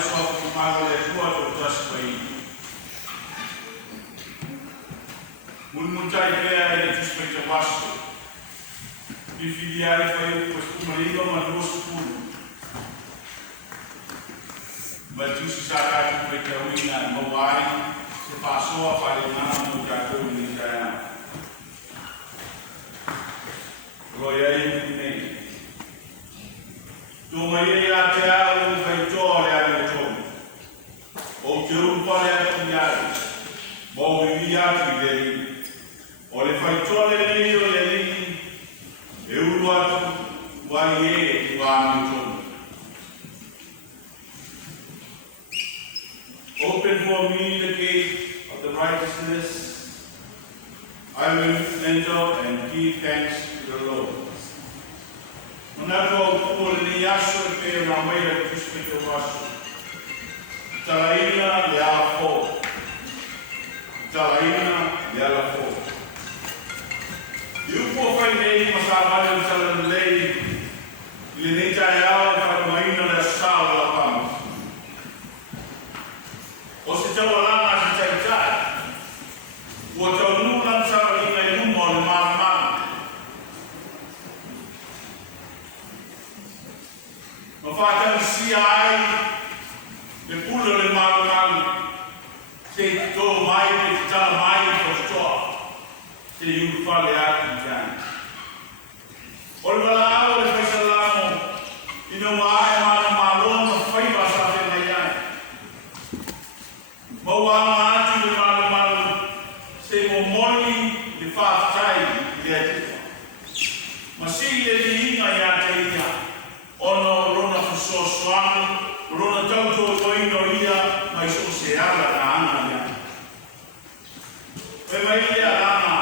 só que mago le tua to just pai. Muitai pea e just pai te waso. I filiare pai o kumariva ma duas pulu. Ma just sa ka pai te wina mawai se pasoa pare na mo ka ko ni ka. Royai nei. Tu mai ia te au fai tore a to. O te upa le a tiare. Mo vi ia ti le. O le fai tore nei o le ni. E uru atu wai e tu a to. Open for me the gate of the righteousness. I will enter and give thanks to the Lord. Manako por ni aso pe na mai le tuspe waso. Talaina le afo. Talaina le afo. You po fai nei masama le tala lei. Le nei tai ao para mai na le sala la pam. O se tala lana se tai tai. O tau nuna sala ina i numo le mama. Ma fata si ai le pulo le mama. Se to mai te tala mai ko sto. Se yu fale a kitan. O le wala o le faisalamo. Ina wa e mana malona fai basa te mai ai. Ma wa ati le mama se mo moni le fa tai le ati. Ma si le inga ya te ia. Ono rona fuso swang, rona tauto toino ia, mai so se ala na ana ia. E mai ia ana.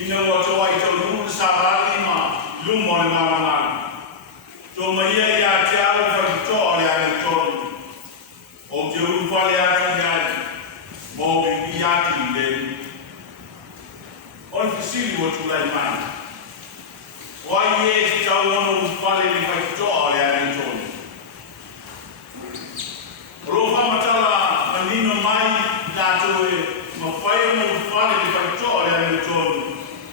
Ina wa to ai to nu sa ma lumo le mama. To mai ia te ala fa to le ale to. O te u fa le ati ia. Mo bi ati le. On fisili wa tu lai mana. Wai e tau ono fale ni fai to le ale to. Rofa matala manino mai na to e ma fai ono fale ni fai to le ale to.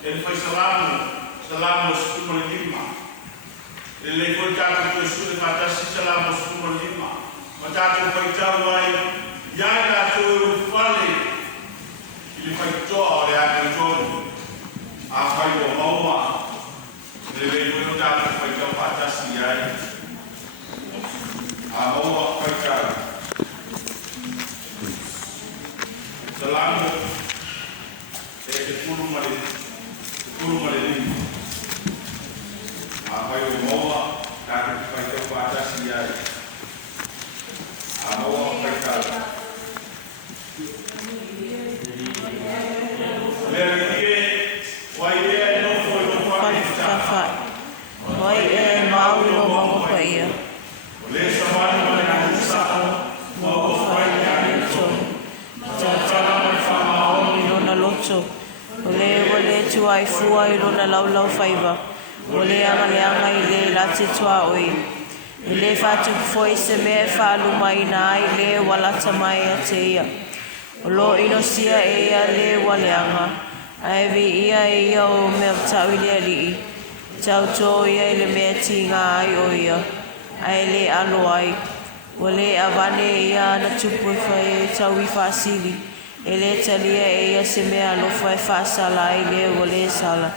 El fai salamu suma lima. Le foi tato to su de fata salamu suma lima. Ma tato fai tau wai ya na to fale ni fai to le ale to. A fai o maua. Le voi tato fai tau fata si ai. A maua fai tau. Salamu e puru mare ni. A fai o maua tato fai tau fata si ai. A maua fai tau. Wai e mau no mau paia. Le samani mai sa mo fai ya to. Tala mai whamao i lona loto. O le tu ai fua i lona laulau whaiva. O le anga i le late tua oi. I le whatu foi se me whalu mai na ai le walata mai a te ia. O lo ino sia e ia le waleanga. Ai vi ia e ia o mea tau i le alii. Tau tō ia i le mea tinga ai o ia. Ai le alo ai. O le avane ia na tupu e whai tau i whasili. E le talia e ia se mea lofa e whasala ai le o le sala.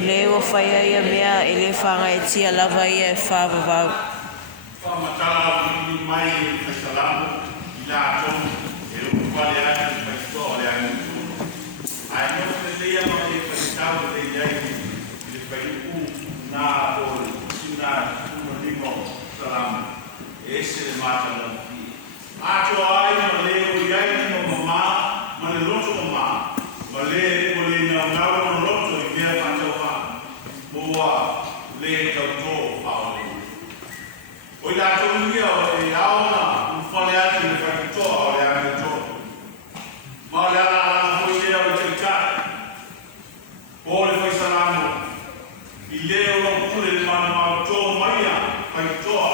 Le o whaia ia mea e le whanga e tia lava ia e whawawau. Whamatala ni mai e whaisalamu i la atomu e upale ati i whaitoa le angu. Ai no se leia mai e whaitau le iai i le whaiku nā o sina limo salamu. E se le mata la ki. Ato ai ma le o iai ni mo mama, ma le roto mama. Ma le o le na ngau no roto i mea whatau ha. Moa le tauto whaole. O i la tōngia o e aona whale ati le whakitoa o le ane tō. Ma le ala ala hoi lea o te kai. O le whaisalamu. I leo no pule le mana mau tō maia whakitoa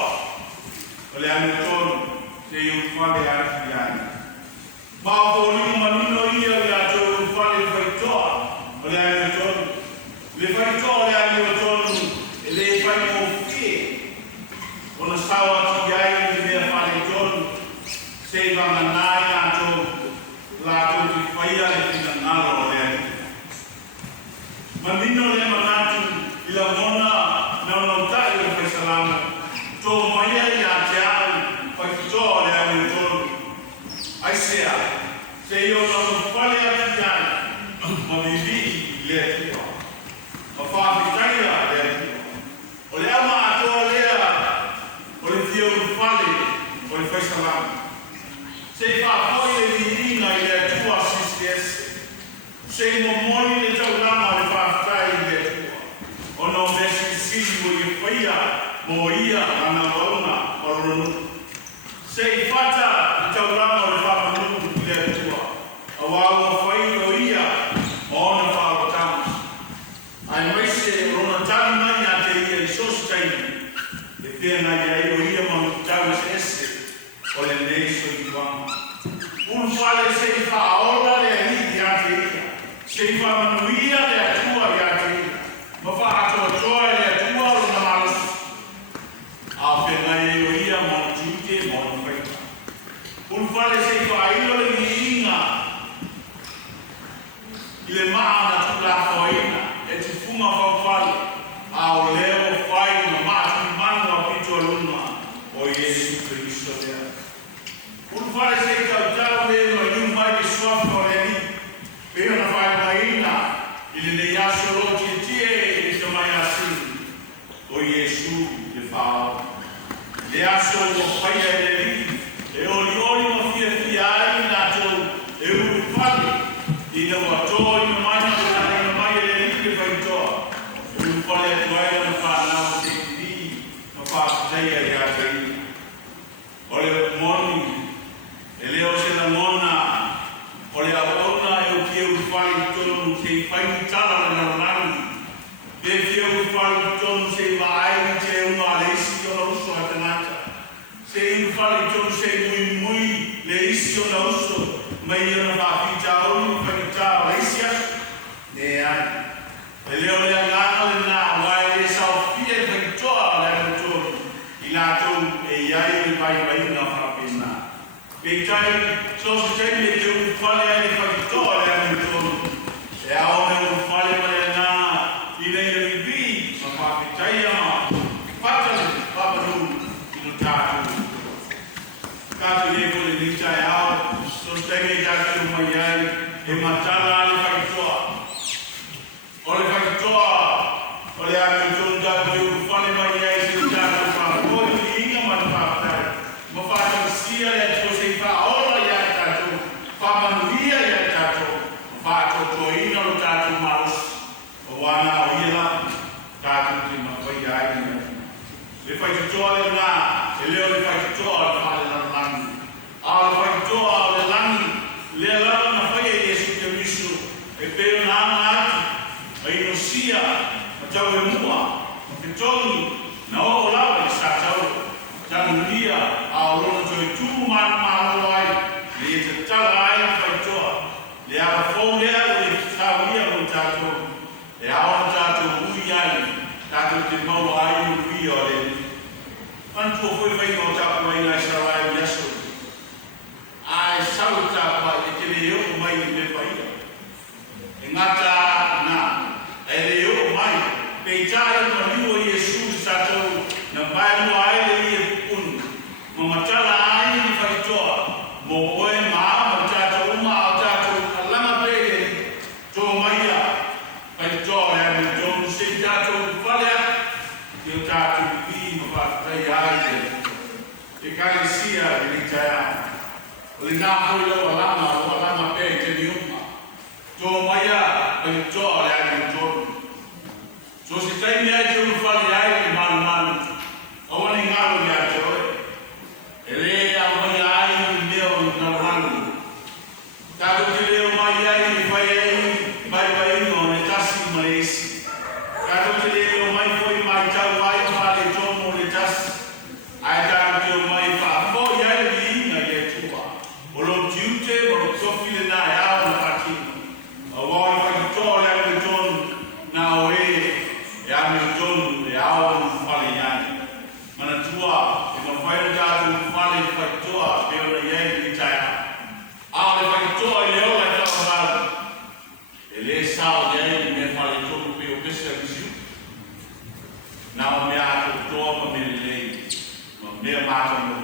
o le ane tōnu. te ufale ati yani. Mapoli manino ia ya to ufale faitoa. Ole ai to. Le faitoa le ai to le fai mo fie. Ona sawa ti ai le fale to. Se va nai ato la to ti fai ale tina nalo le ai. Manino le manatu ila mona na notai le fai salama. To maya ya tiao faitoa le ai to. Ai sea. Se io non fale atiana, ma vivi le tua. Ma fa vitaya le tua. O le ama ato lea, o le tio fale, o le fai salam. Se fa poi le divina le tua assistesse. Se momoni le tau lama le fa fai le tua. O no mesi sisi o le faia, mo ia ana lona o ronu. Se fata le tau lama le fa manu le tua. Awal fai o ia ona fa tamas. Ai mai se rona tani mai na te ia sostai. E pena ia o ia ma tamas esse. O le neiso i wama. Un fale se fa ora le ni ia te ia. Se fa manuia le atua ia te ia. Ma fa ato toa le atua rona malos. A pena o ia ma jute ma fai. Un fale se fa ilo le inga. Le maana tu la foina e tu fuma fafale ao leo fai na matu manu a pito aluna o Yesu Cristo dea. Un fai se tau le no yung mai de swafo le ni pe na fai maina ile ne yaso lo tie e te mai asin o Yesu le fao. Le yaso lo fai le ni e o yori mo fia ai na tu e u fale ina wato ina mana ina mai le ni fai to u pale toa na fa na te di na fa tai ya tai ole moni ele o se na mona ole a ona e o que u fai to no que fai tala na nani de que u fai to no se vai te un alesi o no so atanata se u fai to se muy le isio no so mai na fa pitao Malaysia, ele olha lá na vai South Field Victoria lá no todo e lá todo e aí vai na Fapina. Beitai só se tem que o fale aí Victoria lá no todo é aonde o fale para na e nem ele vi só para beitai pata no tato tato ele foi beitai só tem que dar uma aí e matala ale faitoa. Ole faitoa. Ole a tunga do fale mai ai se tata fa. Ole inga man fa. Mo fa sia le to se fa ora ya tato. Fa manuia ya tato. Fa to ina lo tato maus. O wana o ila tato te ma fa ya ni. Le faitoa le na. Ele ole faitoa fa le lan. Al faitoa le lan. Le lan e pe na ati ai no sia tau e mua ke tonu na o la sa tau tanu dia a lo to tu man ai le te tala ai fa toa le a fo le a le tau ia mo tatu e a o tatu ui ai tatu te mau ai u pi o le antu foi vai no tatu ai na sa ai yaso ai sauta pa e le yo mai le pai ngata na ele yo mai peitai no liu Yesu sato na vai no ai le pun mamatala ai ni faitoa mo oe ma matato uma tato alama pe to maia faitoa ya ni to se tato fale yo tato bi ma fa tai ai e kai sia ni taya le na ko lo alama pe te ni to maya pe to le ani to so si tai ni ai to fa le ai man o ni ngalo ya to ele a mai ai ni o na ran ta do te le mai ai ni vai no ne tasi mais ta do te le mai foi mai ta vai fa le to mo le tas ai ta do mai fa bo ya ni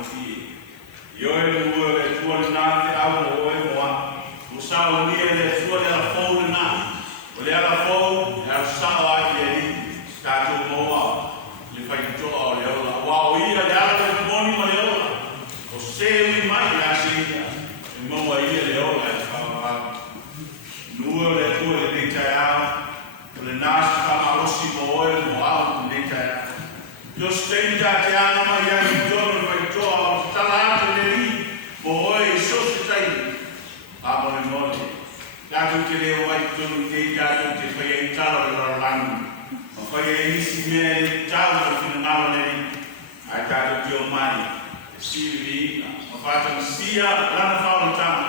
ti. Yo e tua le tua na te au o e moa. O sao ni le tua le la fou na. O le ala fou, e al sao ai le ni. Stato moa. Le fai to o le ola. Wa o ia le ala le moni mo le ola. O se ui mai la singa. E moa ia le ola e whawawaka. Nua le tua le nei au. O le nasi kamarosi mo oe mo au nei au. Yo stenda te ana mai ai tono mai toa o tala te nei mo oi so se tai a mo ne mo la tu te le mai tono te ya te fai ai tala le lang o fai ai si me tala te na nei ai ta te o mai si vi o fa ta sia la na fa o tama